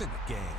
It's in the game.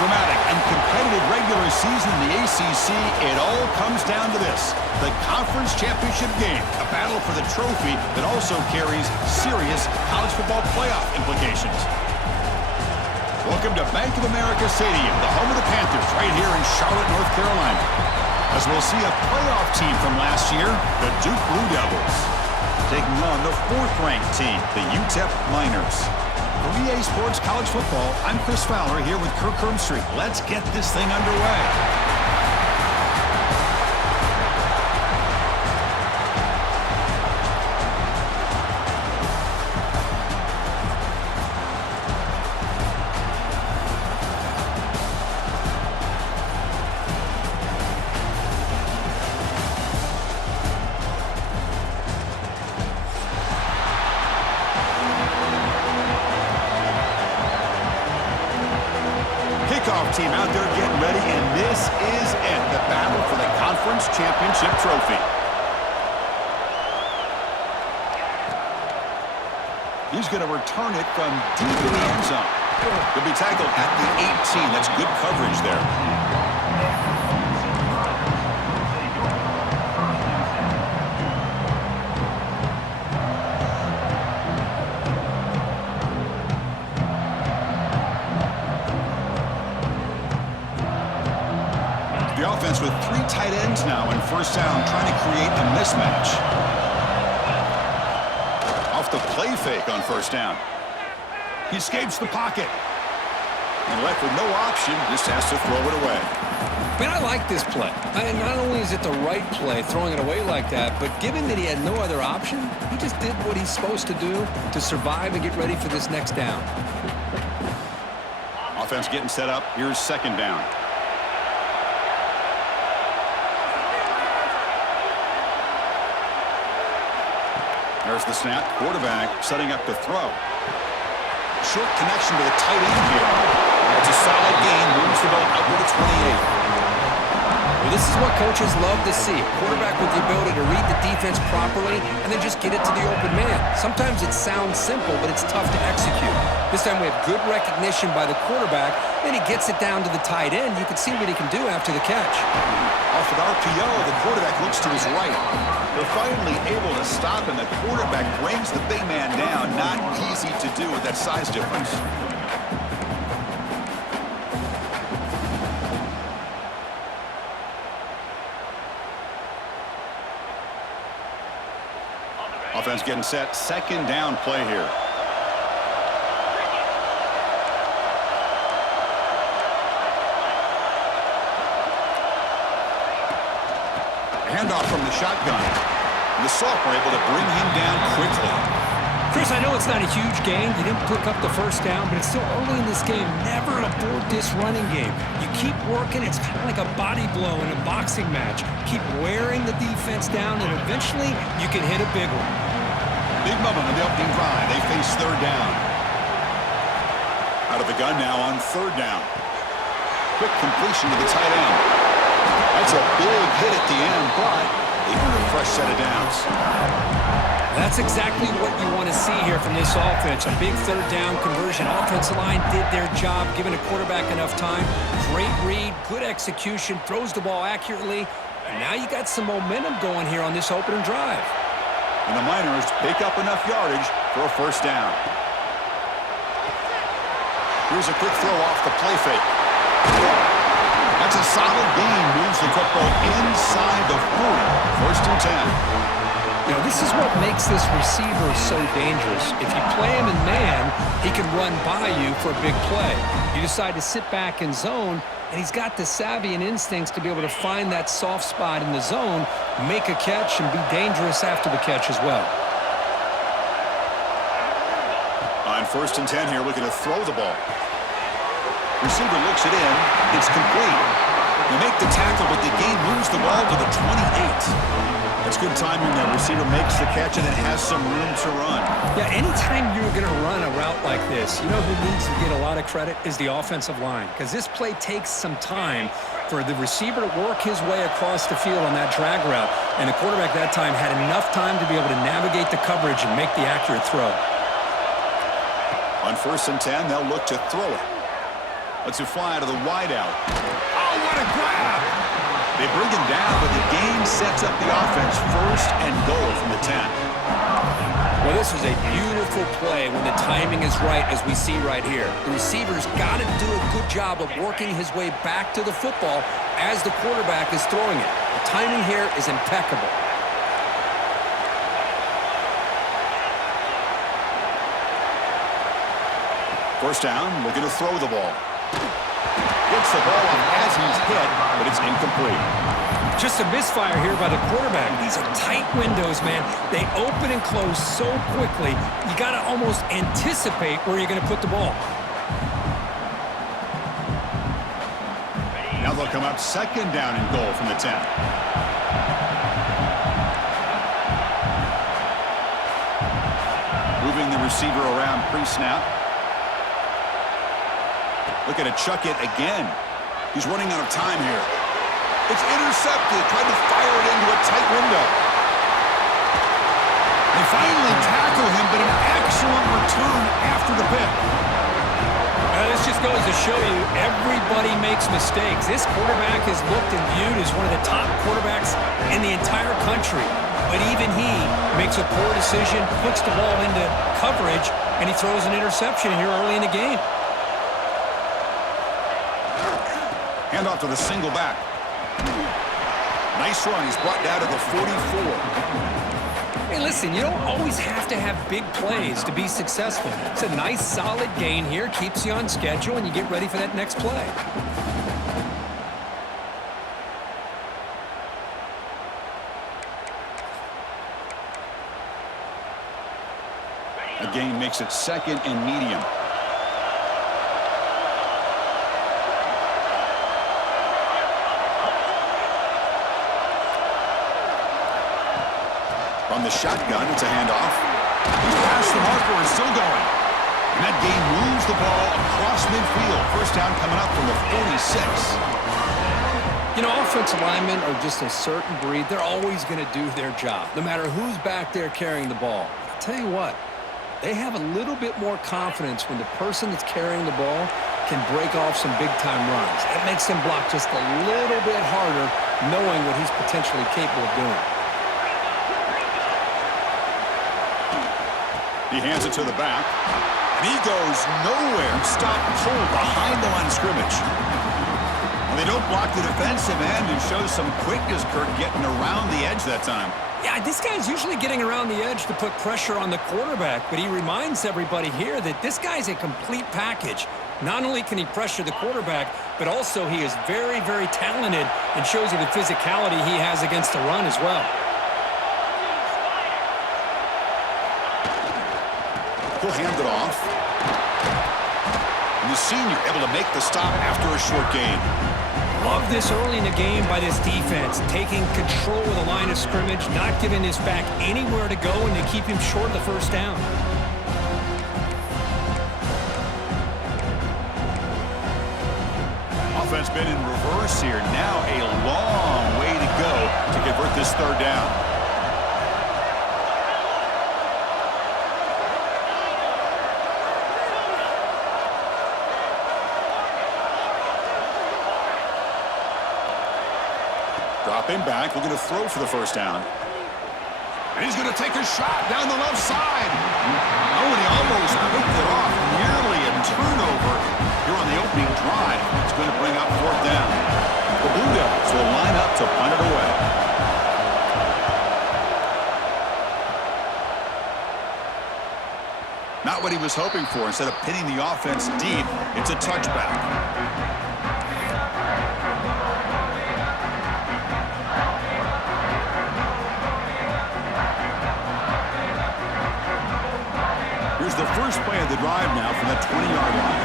dramatic and competitive regular season in the ACC, it all comes down to this: the conference championship game, a battle for the trophy that also carries serious college football playoff implications. Welcome to Bank of America Stadium, the home of the Panthers, right here in Charlotte, North Carolina, as we'll see a playoff team from last year, the Duke Blue Devils, taking on the fourth-ranked team, the UTEP Miners. For EA Sports College Football, I'm Chris Fowler here with Kirk Herbstreit. Let's get this thing underway. Team out there getting ready, and this is it, the battle for the conference championship trophy. He's going to return it from deep in the end zone. He'll be tackled at the 18. That's good coverage there. The offense with three tight ends now in first down, trying to create a mismatch. Off the play fake on first down. He escapes the pocket. And left with no option, just has to throw it away. Man, I like this play. Not only is it the right play, throwing it away like that, but given that he had no other option, he just did what he's supposed to do to survive and get ready for this next down. Offense getting set up. Here's second down. There's the snap. Quarterback setting up to throw. Short connection to the tight end here. It's a solid gain. Moves the ball upward to 28. Well, this is what coaches love to see. A quarterback with the ability to read the defense properly and then just get it to the open man. Sometimes it sounds simple, but it's tough to execute. This time we have good recognition by the quarterback. Then he gets it down to the tight end. You can see what he can do after the catch. Off an RPO, the quarterback looks to his right. They're finally able to stop, and the quarterback brings the big man down. Not easy to do with that size difference. Offense getting set. Second down play here. Handoff from the shotgun. The sophomore able to bring him down quickly. Chris, I know it's not a huge gain. You didn't pick up the first down, but it's still early in this game. Never abort this running game. You keep working. It's kind of like a body blow in a boxing match. Keep wearing the defense down, and eventually you can hit a big one. Big moment on the opening drive. They face third down. Out of the gun now on third down. Quick completion to the tight end. That's a big hit at the end, but they earn a fresh set of downs. That's exactly what you want to see here from this offense. A big third down conversion. Offensive line did their job, giving a quarterback enough time. Great read, good execution, throws the ball accurately. And now you got some momentum going here on this opening drive. And the Miners pick up enough yardage for a first down. Here's a quick throw off the play fake. That's a solid gain. Moves the football inside the 40. First and 10. You know, this is what makes this receiver so dangerous. If you play him in man, he can run by you for a big play. You decide to sit back in zone, and he's got the savvy and instincts to be able to find that soft spot in the zone, make a catch, and be dangerous after the catch as well. On first and 10 here, looking to throw the ball. Receiver looks it in. It's complete. They make the tackle, but the gain moves the ball to the 28. That's good timing there. Receiver makes the catch and then has some room to run. Yeah, anytime you're going to run a route like this, you know who needs to get a lot of credit is the offensive line, because this play takes some time for the receiver to work his way across the field on that drag route, and the quarterback that time had enough time to be able to navigate the coverage and make the accurate throw. On first and 10, they'll look to throw it. Lets it fly out of the wideout. Oh, what a grab! They bring him down, but the game sets up the offense. First and goal from the 10. Well, this is a beautiful play when the timing is right, as we see right here. The receiver's got to do a good job of working his way back to the football as the quarterback is throwing it. The timing here is impeccable. First down, looking to throw the ball. Gets the ball off as he's hit, but it's incomplete. Just a misfire here by the quarterback. These are tight windows, man. They open and close so quickly, you got to almost anticipate where you're going to put the ball. Now they'll come up second down and goal from the 10. Moving the receiver around pre-snap. Looking to chuck it again. He's running out of time here. It's intercepted. Tried to fire it into a tight window. They finally tackle him, but an excellent return after the pick. This just goes to show you everybody makes mistakes. This quarterback is looked and viewed as one of the top quarterbacks in the entire country. But even he makes a poor decision, puts the ball into coverage, and he throws an interception here early in the game. Handoff to the single back. Nice run. He's brought down to the 44. Hey, listen, you don't always have to have big plays to be successful. It's a nice, solid gain here. Keeps you on schedule, and you get ready for that next play. The gain makes it second and medium. From the shotgun, it's a handoff. He's past the marker and still going. And that gain moves the ball across midfield. First down coming up from the 46. You know, offensive linemen are just a certain breed. They're always going to do their job, no matter who's back there carrying the ball. I'll tell you what, they have a little bit more confidence when the person that's carrying the ball can break off some big-time runs. It makes them block just a little bit harder, knowing what he's potentially capable of doing. He hands it to the back, and he goes nowhere. Stop pulled behind the line of scrimmage. Well, they don't block the defensive end and show some quickness, Kurt, getting around the edge that time. Yeah, this guy's usually getting around the edge to put pressure on the quarterback, but he reminds everybody here that this guy's a complete package. Not only can he pressure the quarterback, but also he is very, very talented and shows you the physicality he has against the run as well. He'll hand it off. And the senior able to make the stop after a short gain. Love this early in the game by this defense, taking control of the line of scrimmage, not giving this back anywhere to go, and they keep him short of the first down. Offense been in reverse here. Now a long way to go to convert this third down. Dropping back, looking to throw for the first down. And he's going to take a shot down the left side. Oh, and he almost picked it off. Nearly a turnover here on the opening drive. It's going to bring up fourth down. The Blue Devils will line up to punt it away. Not what he was hoping for. Instead of pinning the offense deep, it's a touchback. Here's the first play of the drive now from that 20-yard line.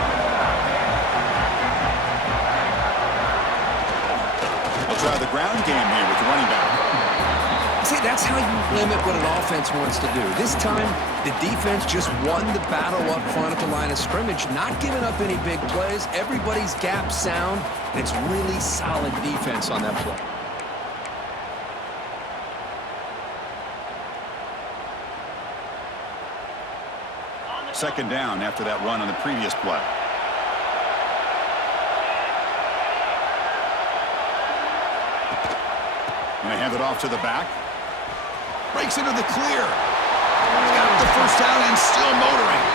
They'll try the ground game here with the running back. See, that's how you limit what an offense wants to do. This time, the defense just won the battle up front at the line of scrimmage, not giving up any big plays. Everybody's gap sound, and it's really solid defense on that play. Second down after that run on the previous play. And they hand it off to the back. Breaks into the clear. He's got the first down and still motoring.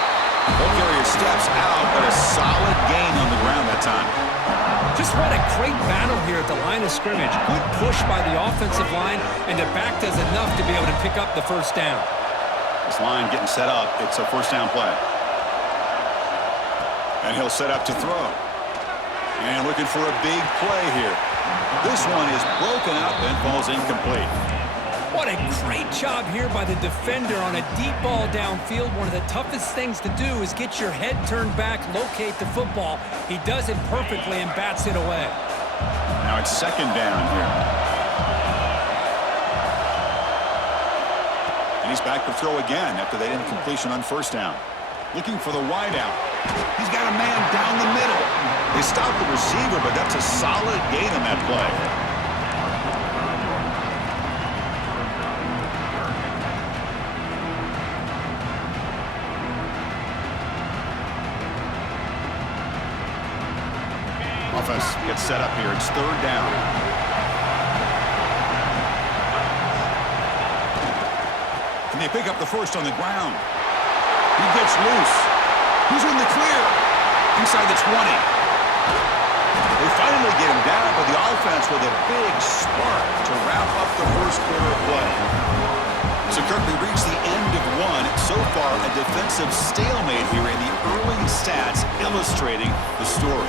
Ball carrier steps out, but a solid gain on the ground that time. Just what a great battle here at the line of scrimmage. Good push by the offensive line, and the back does enough to be able to pick up the first down. This line getting set up. It's a first down play. And he'll set up to throw. And looking for a big play here. This one is broken up and falls incomplete. What a great job here by the defender on a deep ball downfield. One of the toughest things to do is get your head turned back, locate the football. He does it perfectly and bats it away. Now it's second down here. And he's back to throw again after that incompletion on first down. Looking for the wideout. He's got a man down the middle. They stop the receiver, but that's a solid gain on that play. Offense gets set up here. It's third down. Can they pick up the first on the ground? He gets loose. He's in the clear. Inside the 20. They finally get him down, but the offense with a big spark to wrap up the first quarter of play. So, Kirk, we reached the end of one. So far, a defensive stalemate here in the early stats illustrating the story.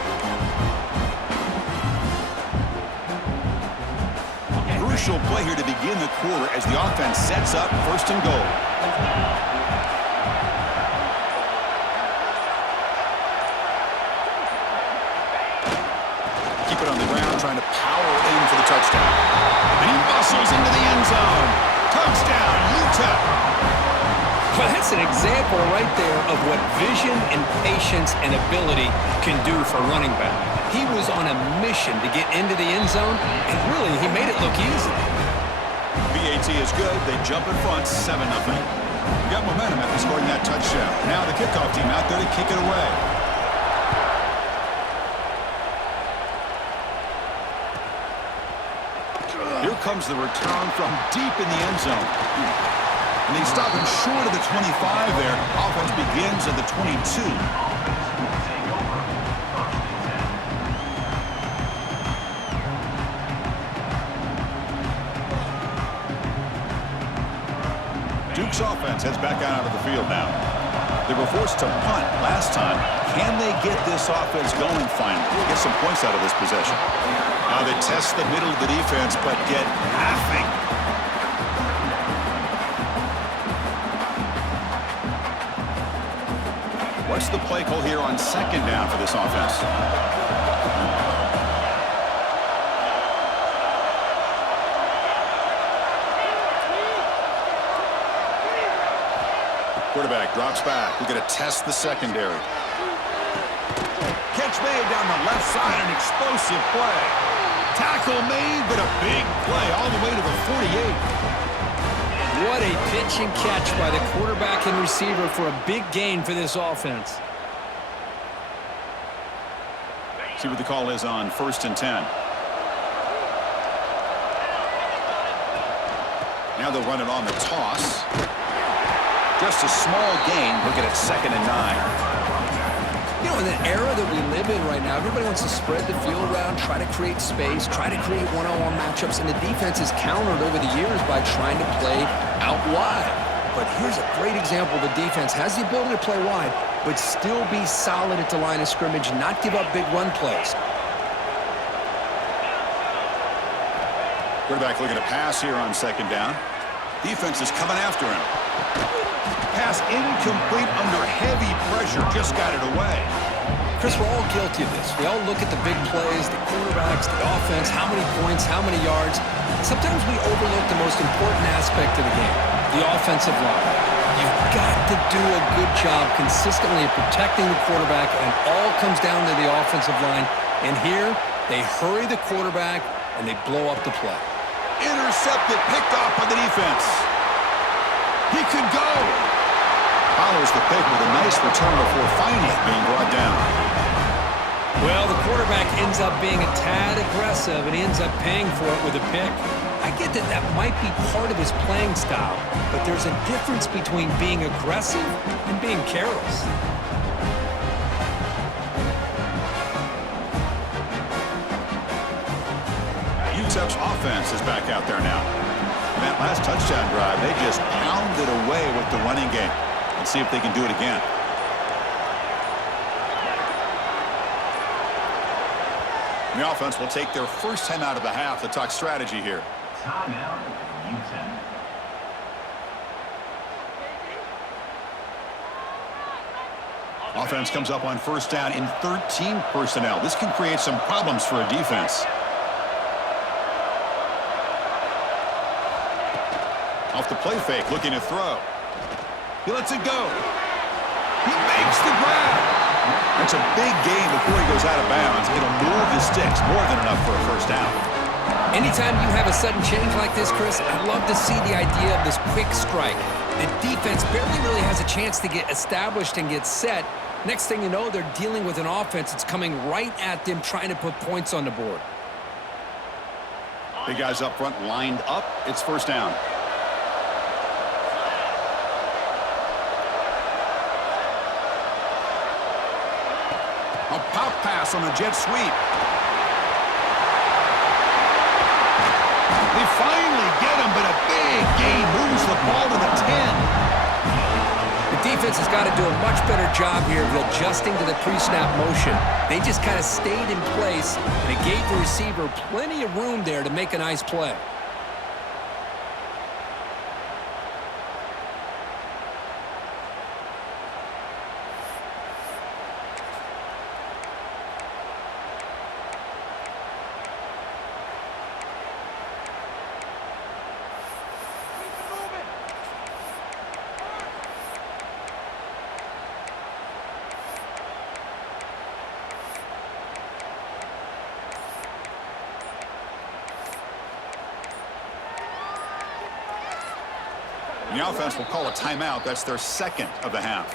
Crucial play here to begin the quarter as the offense sets up first and goal. Keep it on the ground, trying to power in for the touchdown. And he muscles into the end zone. Touchdown, Utah. Well, that's an example right there of what vision and patience and ability can do for a running back. He was on a mission to get into the end zone, and really, he made it look easy. BAT is good. They jump in front, 7-0. Got momentum after scoring that touchdown. Now the kickoff team out there to kick it away. Here comes the return from deep in the end zone. And they stop him short of the 25 there. Offense begins at the 22. Duke's offense heads back out of the field now. They were forced to punt last time. Can they get this offense going finally? Get some points out of this possession. Now they test the middle of the defense, but get nothing. What's the play call here on second down for this offense? Quarterback drops back. We're going to test the secondary. Catch made down the left side, an explosive play. Tackle made, but a big play all the way to the 48. What a pitch and catch by the quarterback and receiver for a big gain for this offense. See what the call is on 1st and 10. Now they'll run it on the toss. Just a small gain. Looking at 2nd and 9. You know, in the era that we live in right now, everybody wants to spread the field around, try to create space, try to create one-on-one matchups, and the defense is countered over the years by trying to play out wide. But here's a great example. The defense has the ability to play wide, but still be solid at the line of scrimmage, not give up big run plays. Quarterback looking to pass here on 2nd down. Defense is coming after him. Pass incomplete under heavy pressure. Just got it away. Chris, we're all guilty of this. We all look at the big plays, the quarterbacks, the offense, how many points, how many yards. Sometimes we overlook the most important aspect of the game, the offensive line. You've got to do a good job consistently of protecting the quarterback, and it all comes down to the offensive line. And here, they hurry the quarterback, and they blow up the play. Intercepted, picked off by the defense. He could go. Follows the pick with a nice return before finally being brought down. Well, the quarterback ends up being a tad aggressive, and he ends up paying for it with a pick. I get that that might be part of his playing style, but there's a difference between being aggressive and being careless. UTEP's offense is back out there now. And that last touchdown drive, they just pounded away with the running game. Let's see if they can do it again. The offense will take their first time out of the half to talk strategy here. Timeout, UTEP. Offense comes up on first down in 13 personnel. This can create some problems for a defense. Off the play fake, looking to throw. He lets it go. He makes the grab. That's a big gain before he goes out of bounds. It'll move the sticks more than enough for a first down. Anytime you have a sudden change like this, Chris, I love to see the idea of this quick strike. The defense barely really has a chance to get established and get set. Next thing you know, they're dealing with an offense that's coming right at them, trying to put points on the board. Big guys up front lined up. It's first down. A pop pass on the jet sweep. They finally get him, but a big gain moves the ball to the 10. The defense has got to do a much better job here of adjusting to the pre-snap motion. They just kind of stayed in place, and it gave the receiver plenty of room there to make a nice play. The offense will call a timeout. That's their second of the half.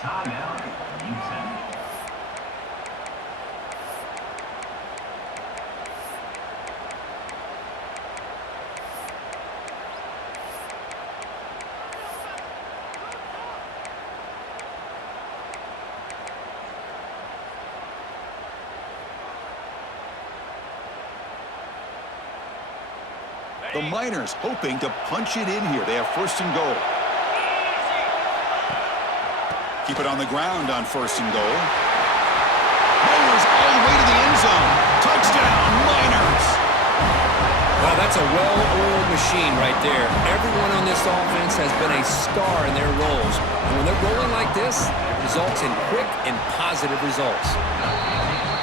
Timeout, UTEP. The Miners hoping to punch it in here. They have first and goal. Keep it on the ground on first and goal. Miners all the way to the end zone. Touchdown, Miners! Well, that's a well-oiled machine right there. Everyone on this offense has been a star in their roles. And when they're rolling like this, it results in quick and positive results.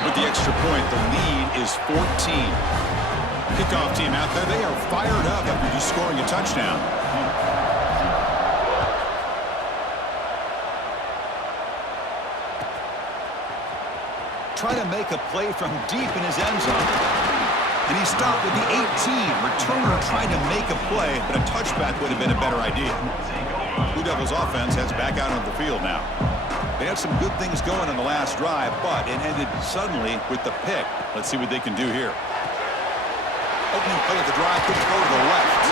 With the extra point, the lead is 14. Kickoff team out there, they are fired up after just scoring a touchdown. Try to make a play from deep in his end zone. And he stopped with the 18. Returner trying to make a play, but a touchback would have been a better idea. Blue Devils offense heads back out on the field now. They had some good things going on the last drive, but it ended suddenly with the pick. Let's see what they can do here. Opening play of the drive, could go to the left.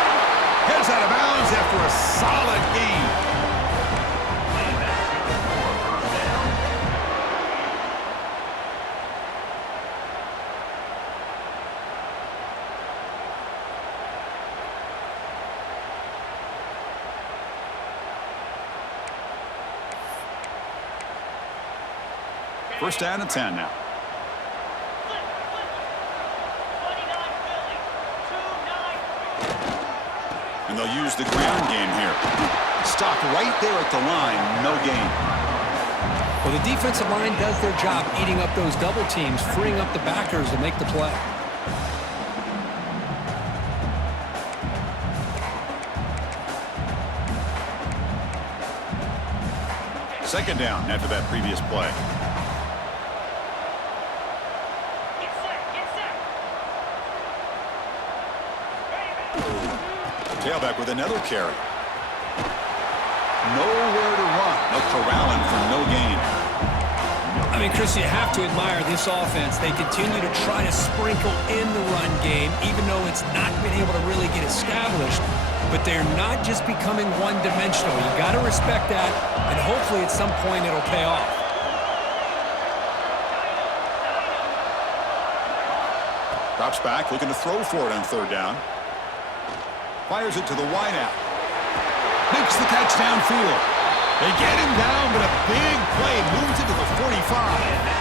Heads out of bounds after a solid gain. First down and 10 now. And they'll use the ground game here. Stopped right there at the line, no gain. Well, the defensive line does their job eating up those double teams, freeing up the backers to make the play. Second down after that previous play. Tailback with another carry. Nowhere to run. No corralling for no gain. I mean, Chris, you have to admire this offense. They continue to try to sprinkle in the run game, even though it's not been able to really get established. But they're not just becoming one-dimensional. You got to respect that, and hopefully at some point it'll pay off. Drops back, looking to throw for it on third down. Fires it to the wideout. Makes the catch downfield. They get him down, but a big play moves it to the 45.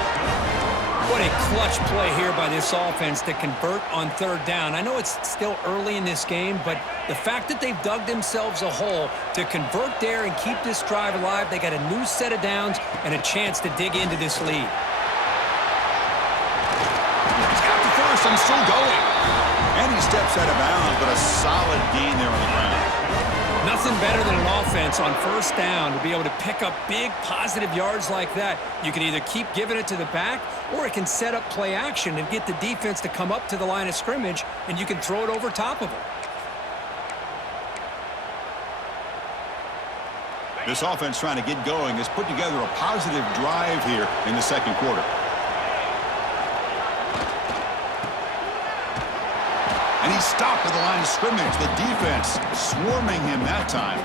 What a clutch play here by this offense to convert on third down. I know it's still early in this game, but the fact that they've dug themselves a hole to convert there and keep this drive alive, they got a new set of downs and a chance to dig into this lead. He's got the first and still going. And he steps out of bounds, but a solid gain there on the ground. Nothing better than an offense on first down to be able to pick up big positive yards like that. You can either keep giving it to the back, or it can set up play action and get the defense to come up to the line of scrimmage, and you can throw it over top of them. This offense trying to get going has put together a positive drive here in the second quarter. And he stopped at the line of scrimmage. The defense swarming him that time.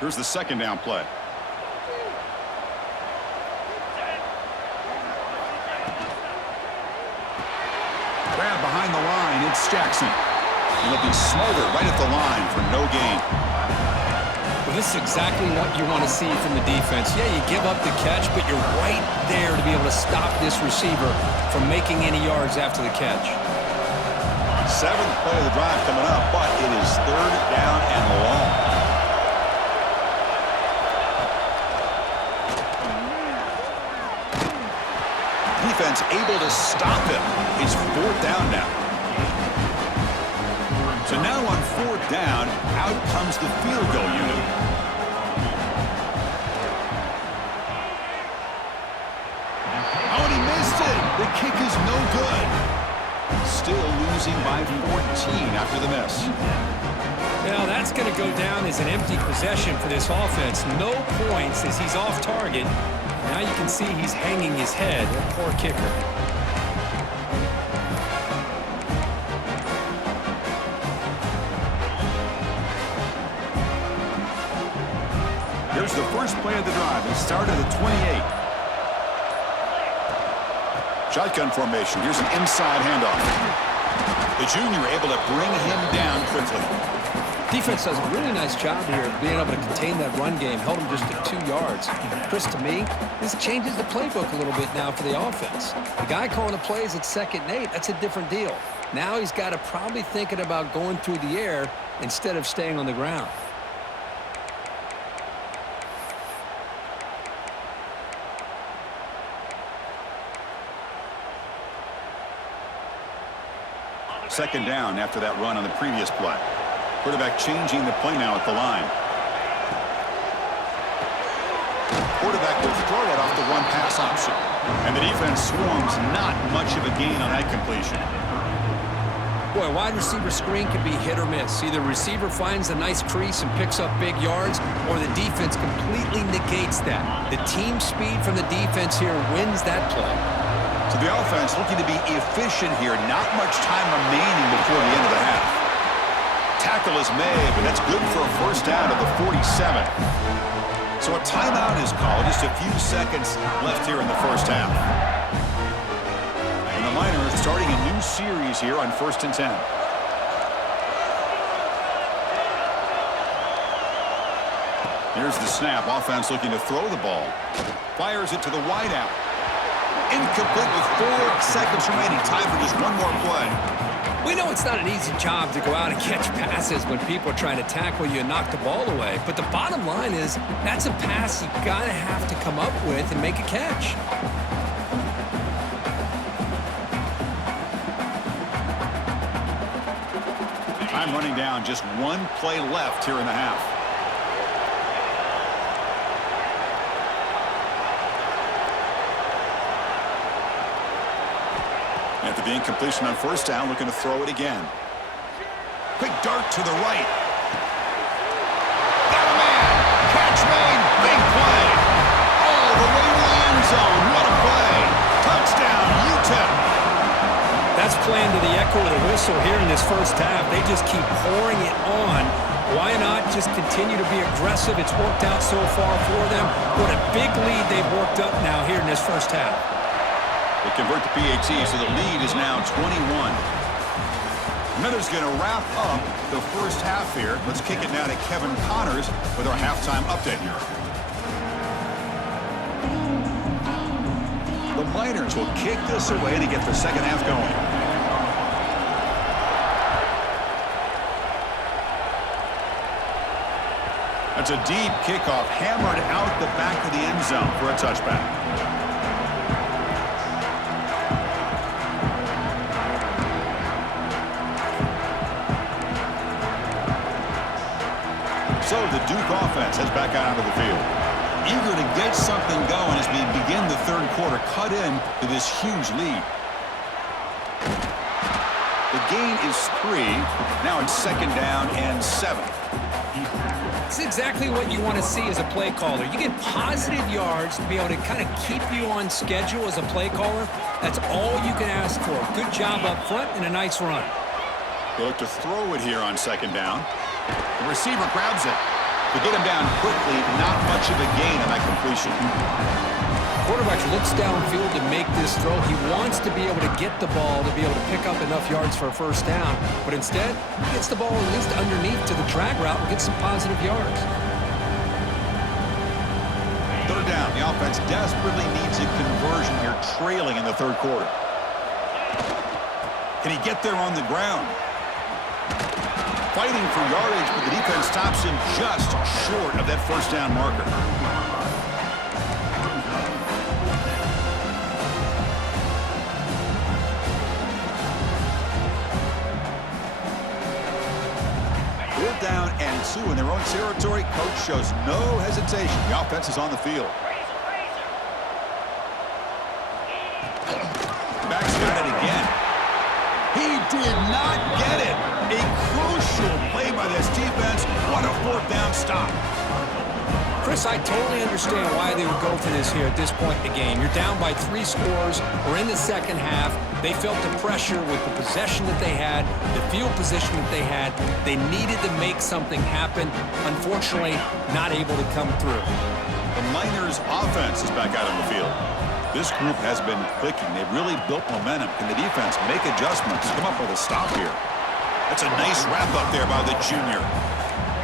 Here's the second down play. Grab behind the line, it's Jackson. He'll be smothered right at the line for no gain. Well, this is exactly what you want to see from the defense. Yeah, you give up the catch, but you're right there to be able to stop this receiver from making any yards after the catch. Seventh play of the drive coming up, but it is third down and long. Defense able to stop him. It's fourth down now. So now on fourth down, out comes the field goal unit. Oh, and he missed it. The kick is no good. Still losing by 14 after the miss. Now that's going to go down as an empty possession for this offense. No points as he's off target. Now you can see he's hanging his head. Poor kicker. Here's the first play of the drive. It started at 28. Shotgun formation. Here's an inside handoff. The junior able to bring him down quickly. Defense does a really nice job here of being able to contain that run game. Held him just to 2 yards. Chris, to me, this changes the playbook a little bit now for the offense. The guy calling the plays at 2nd and 8, that's a different deal. Now he's got to probably thinking about going through the air instead of staying on the ground. Second down after that run on the previous play. Quarterback changing the play now at the line. Quarterback will throw it off the one pass option. And the defense swarms, not much of a gain on that completion. Boy, wide receiver screen can be hit or miss. Either receiver finds a nice crease and picks up big yards, or the defense completely negates that. The team speed from the defense here wins that play. So the offense looking to be efficient here. Not much time remaining before the end of the half. Tackle is made, but that's good for a first down at the 47. So a timeout is called. Just a few seconds left here in the first half. And the Miners starting a new series here on 1st and 10. Here's the snap. Offense looking to throw the ball. Fires it to the wideout. Incomplete with 4 seconds remaining. Time for just one more play. We know it's not an easy job to go out and catch passes when people are trying to tackle you and knock the ball away. But the bottom line is that's a pass you got to have to come up with and make a catch. Time running down. Just one play left here in the half. After the incompletion on first down, looking to throw it again. Quick dart to the right. Got a man. Catch made. Big play. All the way to the end zone. What a play. Touchdown, UTEP. That's playing to the echo of the whistle here in this first half. They just keep pouring it on. Why not just continue to be aggressive? It's worked out so far for them. What a big lead they've worked up now here in this first half. They convert the PAT, so the lead is now 21. Miller's going to wrap up the first half here. Let's kick it now to Kevin Connors with our halftime update here. The Miners will kick this away to get the second half going. That's a deep kickoff, hammered out the back of the end zone for a touchback. So the Duke offense heads back out onto the field. Eager to get something going as we begin the third quarter, cut in to this huge lead. The gain is 3. Now it's second down and 7. It's exactly what you want to see as a play caller. You get positive yards to be able to kind of keep you on schedule as a play caller. That's all you can ask for. Good job up front and a nice run. They look to throw it here on second down. The receiver grabs it. To get him down quickly, not much of a gain on that completion. Quarterback looks downfield to make this throw. He wants to be able to get the ball to be able to pick up enough yards for a first down. But instead, he gets the ball at least underneath to the drag route and gets some positive yards. Third down. The offense desperately needs a conversion here, trailing in the third quarter. Can he get there on the ground? Fighting for yardage, but the defense stops him just short of that first down marker. Fourth down and 2 in their own territory. Coach shows no hesitation. The offense is on the field. Back's got it again. He did not get it. A crucial play by this defense. What a fourth down stop. Chris, I totally understand why they would go for this here at this point in the game. You're down by 3 scores. We're in the second half. They felt the pressure with the possession that they had, the field position that they had. They needed to make something happen. Unfortunately, not able to come through. The Miners' offense is back out on the field. This group has been clicking. They've really built momentum. Can the defense make adjustments to come up with a stop here? That's a nice wrap-up there by the junior.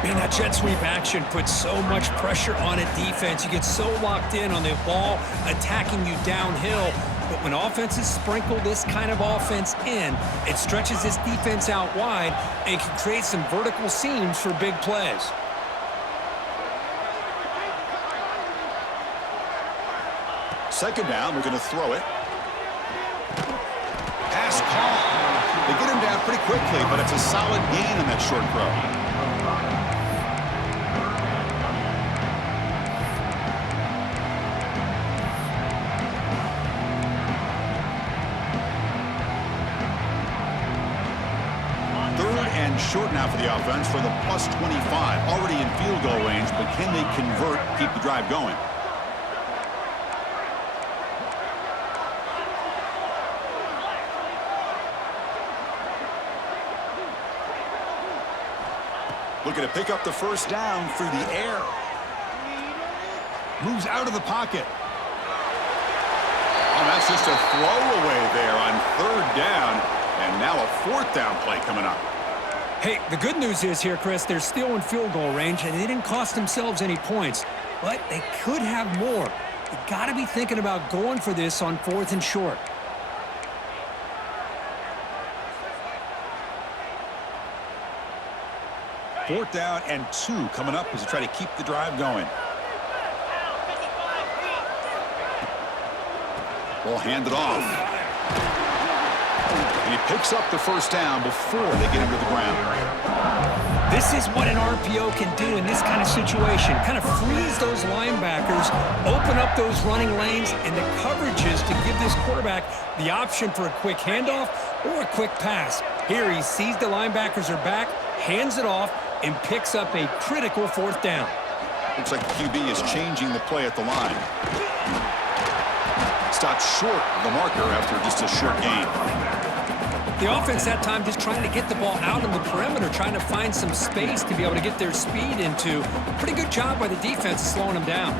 Man, that jet sweep action puts so much pressure on a defense. You get so locked in on the ball attacking you downhill. But when offenses sprinkle this kind of offense in, it stretches this defense out wide and can create some vertical seams for big plays. Second down, we're going to throw it. Pass call. They get him down pretty quickly, but it's a solid gain on that short throw. Third and short now for the offense for the plus 25. Already in field goal range, but can they convert, keep the drive going? Looking to pick up the first down through the air. Moves out of the pocket. Oh, that's just a throwaway there on third down. And now a fourth down play coming up. Hey, the good news is here, Chris, they're still in field goal range, and they didn't cost themselves any points. But they could have more. You got to be thinking about going for this on 4th and short. Fourth down and 2 coming up as they try to keep the drive going. Ball handed off. And he picks up the first down before they get him to the ground. This is what an RPO can do in this kind of situation. Kind of freeze those linebackers, open up those running lanes, and the coverages to give this quarterback the option for a quick handoff or a quick pass. Here he sees the linebackers are back, hands it off, and picks up a critical fourth down. Looks like the QB is changing the play at the line. Stopped short of the marker after just a short gain. The offense that time just trying to get the ball out on the perimeter, trying to find some space to be able to get their speed into. Pretty good job by the defense slowing them down.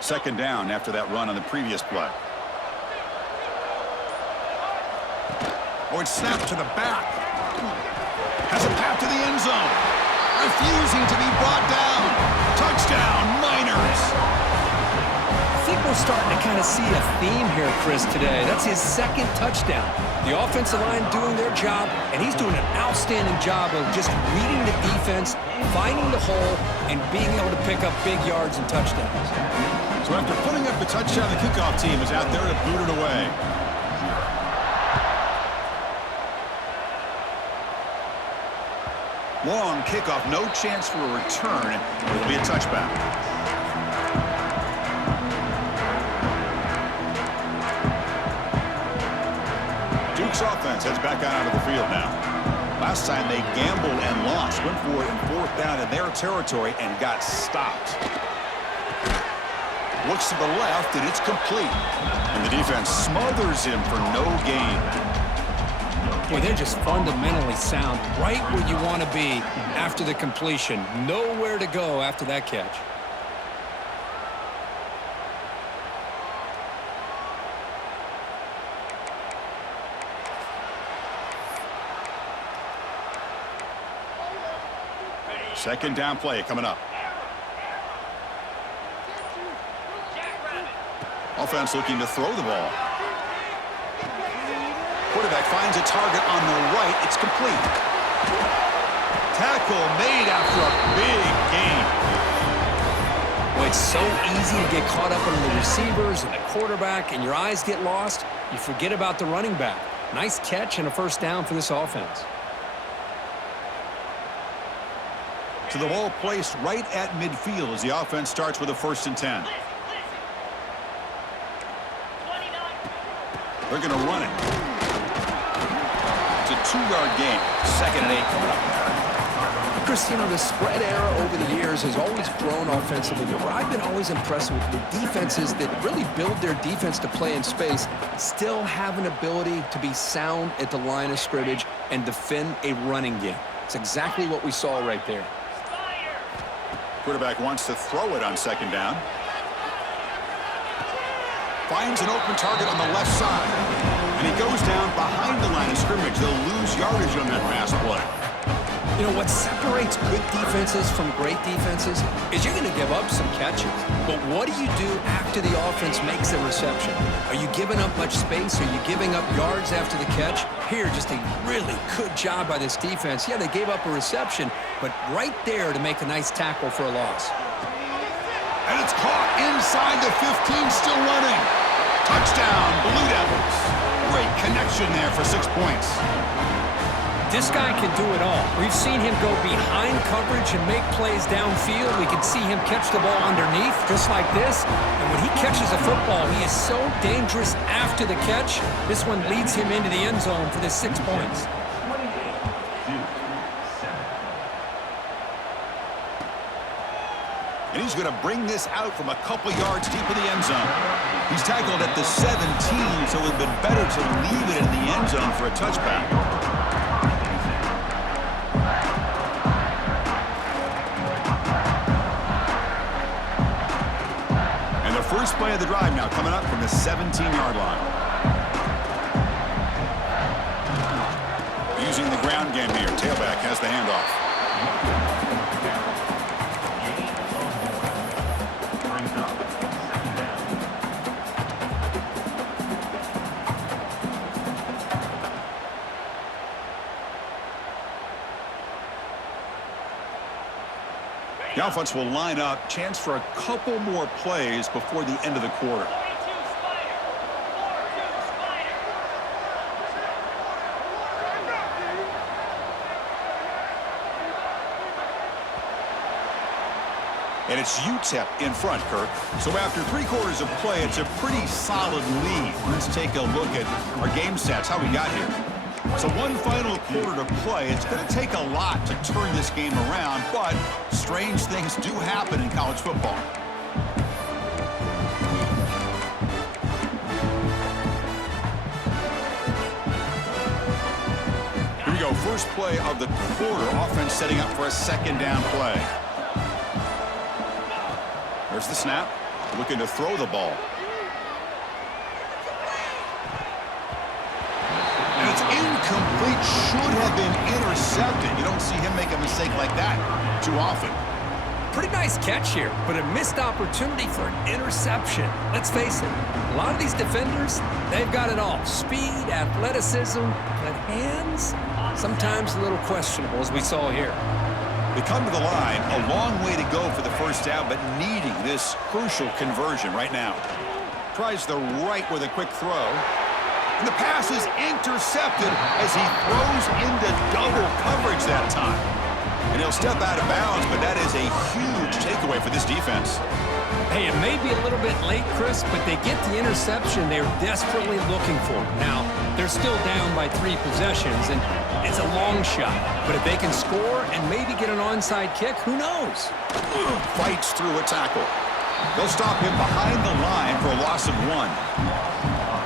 Second down after that run on the previous play. Oh, it's snapped to the back. Has a path to the end zone. Refusing to be brought down. Touchdown, Miners. I think we're starting to kind of see a theme here, Chris, today. That's his second touchdown. The offensive line doing their job, and he's doing an outstanding job of just reading the defense, finding the hole, and being able to pick up big yards and touchdowns. So after putting up the touchdown, the kickoff team is out there to boot it away. Long kickoff, no chance for a return. It will be a touchback. Duke's offense heads back out of the field now. Last time they gambled and lost. Went for it in fourth down in their territory and got stopped. Looks to the left, and it's complete. And the defense smothers him for no gain. Boy, they're just fundamentally sound, right where you want to be after the completion. Nowhere to go after that catch. Second down play coming up. Offense looking to throw the ball. Quarterback finds a target on the right. It's complete. Tackle made after a big gain. Well, it's so easy to get caught up in the receivers and the quarterback, and your eyes get lost. You forget about the running back. Nice catch and a first down for this offense. So the ball placed right at midfield as the offense starts with a 1st and 10. They're going to run it. It's a 2-yard gain. 2nd and 8 coming up. Chris, you know, the spread era over the years has always grown offensively, but I've been always impressed with the defenses that really build their defense to play in space, still have an ability to be sound at the line of scrimmage and defend a running game. It's exactly what we saw right there. Quarterback wants to throw it on 2nd down. Finds an open target on the left side. And he goes down behind the line of scrimmage. They'll lose yardage on that pass play. You know, what separates good defenses from great defenses is you're going to give up some catches. But what do you do after the offense makes a reception? Are you giving up much space? Are you giving up yards after the catch? Here, just a really good job by this defense. Yeah, they gave up a reception, but right there to make a nice tackle for a loss. And it's caught inside the 15, still running. Touchdown, Blue Devils. Great connection there for 6 points. This guy can do it all. We've seen him go behind coverage and make plays downfield. We can see him catch the ball underneath, just like this. And when he catches a football, he is so dangerous after the catch. This one leads him into the end zone for the 6 points. And he's going to bring this out from a couple yards deep in the end zone. He's tackled at the 17, so it would have been better to leave it in the end zone for a touchback. And the first play of the drive now coming up from the 17-yard line. Using the ground game here. Tailback has the handoff. The offense will line up. Chance for a couple more plays before the end of the quarter. And it's UTEP in front, Kirk. So after 3 quarters of play, it's a pretty solid lead. Let's take a look at our game stats, how we got here. So one final quarter to play. It's going to take a lot to turn this game around, but strange things do happen in college football. Here we go, first play of the quarter. Offense setting up for a second down play. There's the snap. Looking to throw the ball. And it's incomplete. Should have been intercepted. You don't see him make a mistake like that too often. Pretty nice catch here, but a missed opportunity for an interception. Let's face it, a lot of these defenders, they've got it all. Speed, athleticism, but hands, sometimes a little questionable, as we saw here. They come to the line, a long way to go for the first down, but needing this crucial conversion right now. Tries the right with a quick throw. And the pass is intercepted as he throws into double coverage that time. And he'll step out of bounds, but that is a huge takeaway for this defense. Hey, it may be a little bit late, Chris, but they get the interception they're desperately looking for. Now, they're still down by 3 possessions, and it's a long shot. But if they can score and maybe get an onside kick, who knows? Fights through a tackle. They'll stop him behind the line for a loss of 1.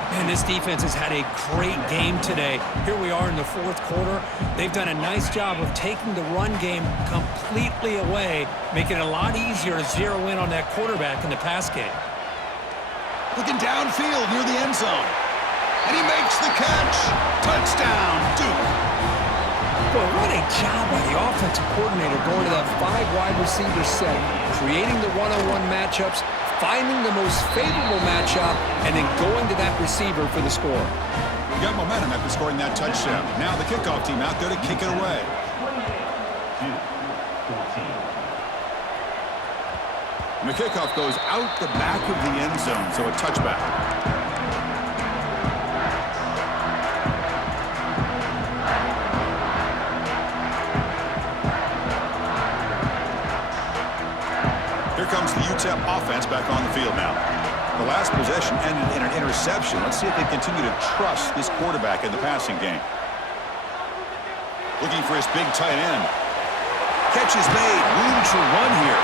And this defense has had a great game today. Here we are in the 4th quarter. They've done a nice job of taking the run game completely away, making it a lot easier to zero in on that quarterback in the pass game. Looking downfield near the end zone. And he makes the catch. Touchdown, Duke. Boy, what a job by the offensive coordinator going to that 5 wide receiver set, creating the one-on-one matchups, finding the most favorable matchup, and then going to that receiver for the score. We got momentum after scoring that touchdown. Now the kickoff team out there to kick it away. 22-14. And the kickoff goes out the back of the end zone, so a touchback. Here comes the UTEP offense back on the field now. The last possession ended in an interception. Let's see if they continue to trust this quarterback in the passing game. Looking for his big tight end. Catch is made. Room to run here.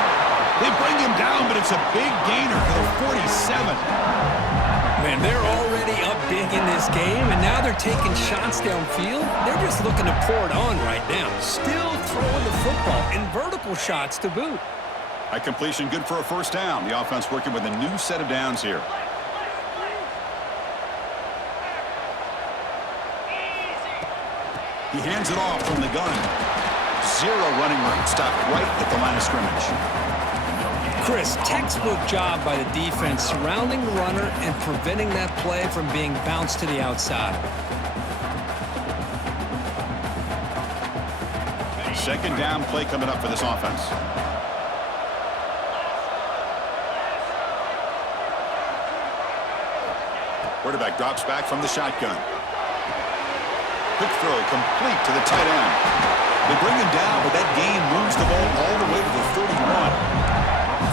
They bring him down, but it's a big gainer for the 47. Man, they're already up big in this game, and now they're taking shots downfield. They're just looking to pour it on right now. Still throwing the football in vertical shots to boot. High completion, good for a first down. The offense working with a new set of downs here. He hands it off from the gun. 0 running room. Stopped right at the line of scrimmage. Chris, textbook job by the defense surrounding the runner and preventing that play from being bounced to the outside. Second down play coming up for this offense. Quarterback drops back from the shotgun. Quick throw complete to the tight end. They bring him down, but that gain moves the ball all the way to the 31.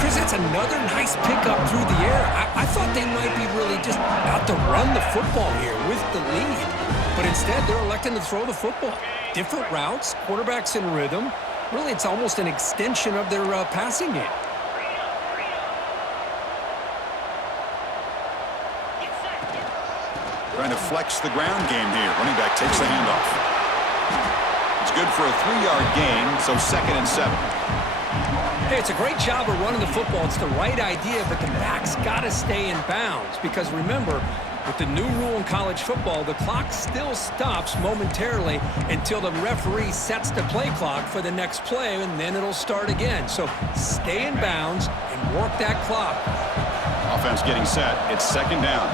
Chris, that's another nice pickup through the air. I thought they might be really just out to run the football here with the lead. But instead, they're electing to throw the football. Different routes, quarterbacks in rhythm. Really, it's almost an extension of their passing game. Trying to flex the ground game here. Running back takes the handoff. It's good for a 3-yard gain, so 2nd and 7. Hey, it's a great job of running the football. It's the right idea, but the back's got to stay in bounds. Because remember, with the new rule in college football, the clock still stops momentarily until the referee sets the play clock for the next play, and then it'll start again. So stay in bounds and work that clock. Offense getting set. It's 2nd down.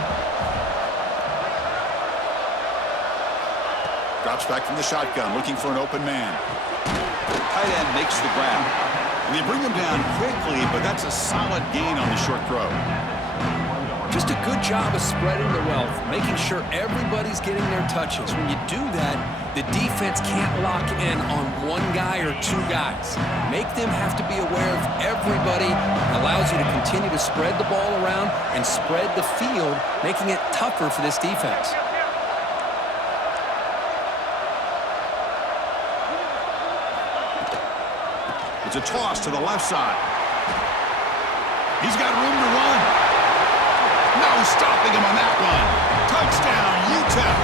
Drops back from the shotgun, looking for an open man. Tight end makes the grab. And they bring him down quickly, but that's a solid gain on the short throw. Just a good job of spreading the wealth, making sure everybody's getting their touches. When you do that, the defense can't lock in on one guy or two guys. Make them have to be aware of everybody. It allows you to continue to spread the ball around and spread the field, making it tougher for this defense. It's a toss to the left side. He's got room to run. No stopping him on that one. Touchdown, UTEP.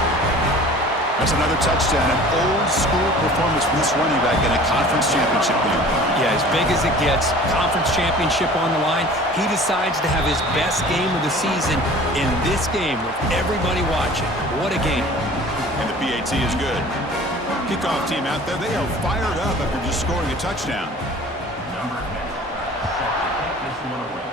That's another touchdown, an old-school performance from this running back in a conference championship game. Yeah, as big as it gets, conference championship on the line, he decides to have his best game of the season in this game with everybody watching. What a game. And the PAT is good. Kickoff team out there, they are fired up after just scoring a touchdown. Number 10. Set to take this one away.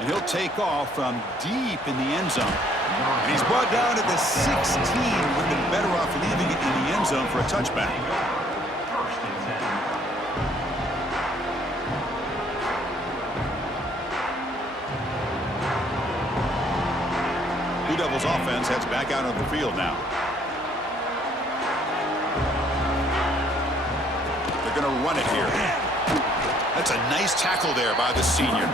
And he'll take off from deep in the end zone. And he's brought down at the 16. Would have been better off leaving it in the end zone for a touchback. First and 10. Blue Devils offense heads back out on the field now. They're going to run it here. That's a nice tackle there by the senior.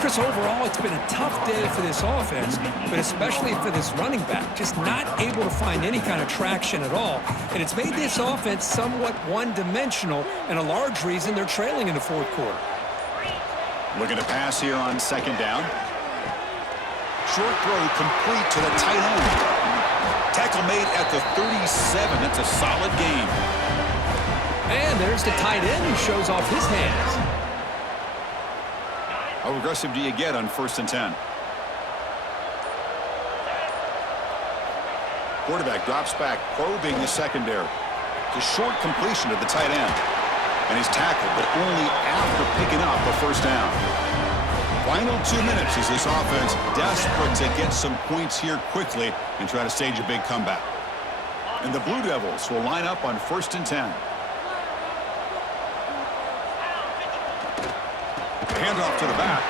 Chris, overall, it's been a tough day for this offense, but especially for this running back. Just not able to find any kind of traction at all. And it's made this offense somewhat one-dimensional, and a large reason they're trailing in the fourth quarter. Looking to pass here on second down. Short throw complete to the tight end. Tackle made at the 37. That's a solid gain. And there's the tight end who shows off his hands. How aggressive do you get on 1st and 10? Quarterback drops back, probing the secondary. It's a short completion to the tight end. And he's tackled, but only after picking up a first down. Final 2 minutes as this offense desperate to get some points here quickly and try to stage a big comeback. And the Blue Devils will line up on 1st and 10. Handoff to the back.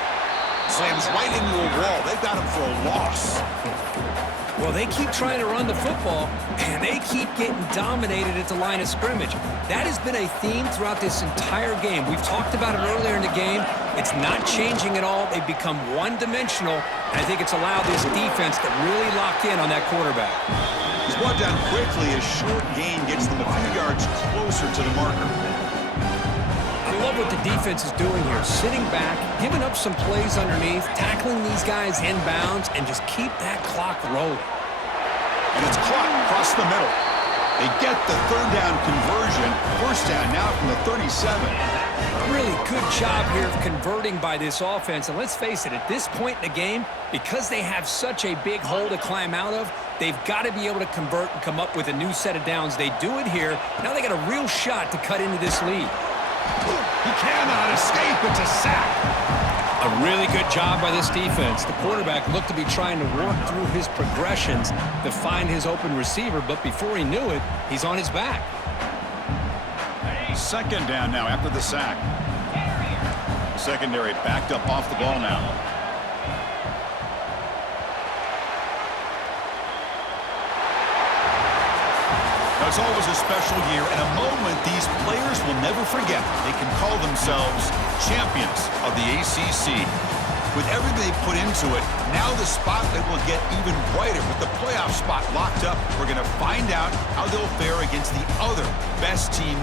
Slams right into a wall. They've got him for a loss. Well, they keep trying to run the football, and they keep getting dominated at the line of scrimmage. That has been a theme throughout this entire game. We've talked about it earlier in the game. It's not changing at all. They've become one-dimensional, and I think it's allowed this defense to really lock in on that quarterback. He's brought down quickly. A short gain gets them a few yards closer to the marker. I love what the defense is doing here. Sitting back, giving up some plays underneath, tackling these guys inbounds, and just keep that clock rolling. And it's caught across the middle. They get the third down conversion. First down now from the 37. Really good job here of converting by this offense. And let's face it, at this point in the game, because they have such a big hole to climb out of, they've got to be able to convert and come up with a new set of downs. They do it here. Now they got a real shot to cut into this lead. He cannot escape. It's a sack. A really good job by this defense. The quarterback looked to be trying to work through his progressions to find his open receiver, but before he knew it, he's on his back. Second down now after the sack. The secondary backed up off the ball now. Now, it's always a special year and a moment these players will never forget. They can call themselves champions of the ACC. With everything they put into it, now the spotlight will get even brighter. With the playoff spot locked up, we're going to find out how they'll fare against the other best team.